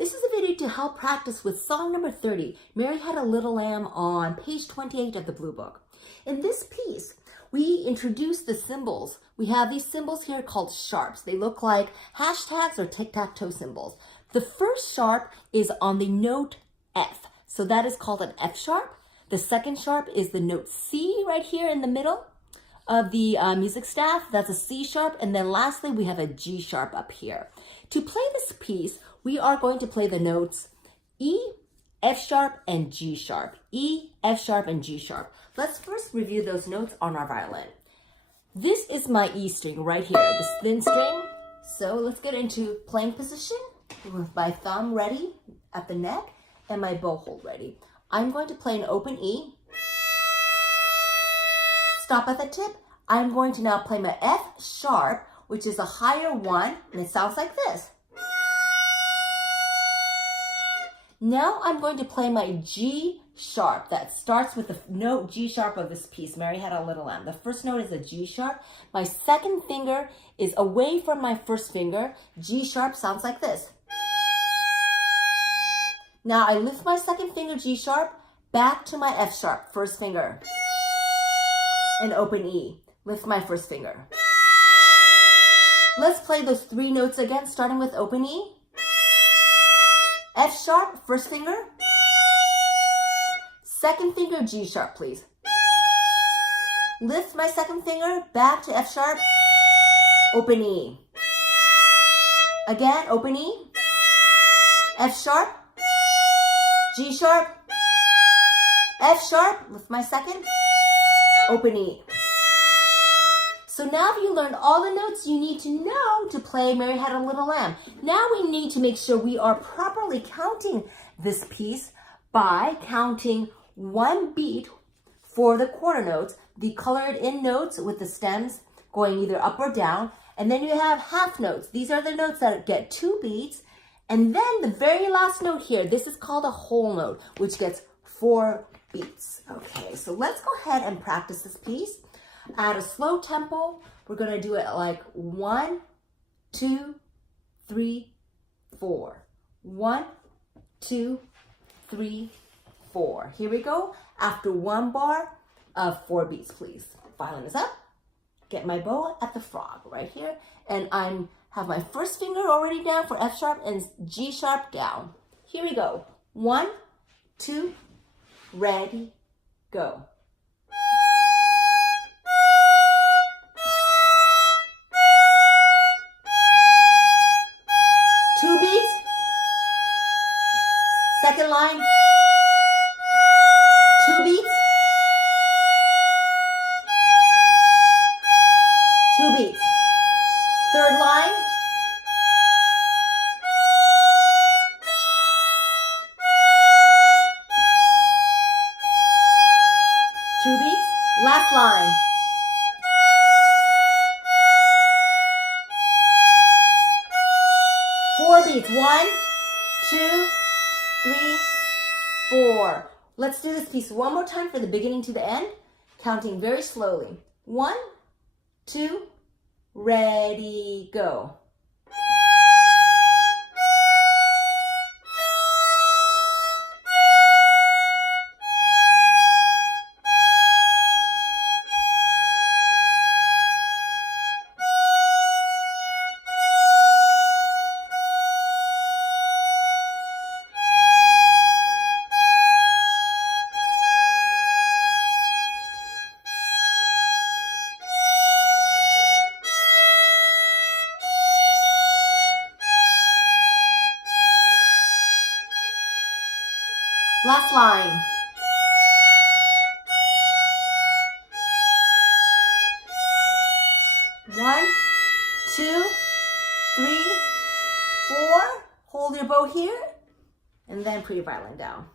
This is a video to help practice with song number 30, Mary Had a Little Lamb, on page 28 of the Blue Book. In this piece, we introduce the symbols. We have these symbols here called sharps. They look like hashtags or tic-tac-toe symbols. The first sharp is on the note F, so that is called an F sharp. The second sharp is the note C right here in the middle of the music staff. That's a C sharp. And then lastly, we have a G sharp up here. To play this piece, we are going to play the notes E, F sharp, and G sharp. E, F sharp, and G sharp. Let's first review those notes on our violin. This is my E string right here, this thin string. So let's get into playing position with my thumb ready at the neck and my bow hold ready. I'm going to play an open E. Stop at the tip. I'm going to now play my F sharp, which is a higher one, and it sounds like this. Now I'm going to play my G sharp that starts with the note G sharp of this piece, Mary Had a Little Lamb. The first note is a G sharp. My second finger is away from my first finger. G sharp sounds like this. Now I lift my second finger, G sharp, back to my F sharp, first finger, and open E. Lift my first finger. Let's play those three notes again, starting with open E. F sharp, first finger. Second finger, G sharp, please. Lift my second finger, back to F sharp, open E. Again, open E. F sharp, G sharp, F sharp, lift my second, open E. So now you learned all the notes you need to know to play Mary Had a Little Lamb. Now we need to make sure we are properly counting this piece by counting one beat for the quarter notes, the colored in notes with the stems going either up or down, and then you have half notes. These are the notes that get 2 beats, and then the very last note here, this is called a whole note, which gets 4 beats. Okay, so let's go ahead and practice this piece. At a slow tempo, we're going to do it like 1, 2, 3, 4. 1, 2, 3, 4. Here we go. After 1 bar of 4 beats, please. Violin is up. Get my bow at the frog right here. And I have my first finger already down for F sharp and G sharp down. Here we go. 1, 2, ready, go. Second line, 2 beats, 2 beats. Third line, 2 beats. Last line. Four beats. 1, 2, 3, 4. Let's do this piece one more time from the beginning to the end, counting very slowly. 1, 2, ready, go. Last line. One, 2, 3, 4. Hold your bow here, and then put your violin down.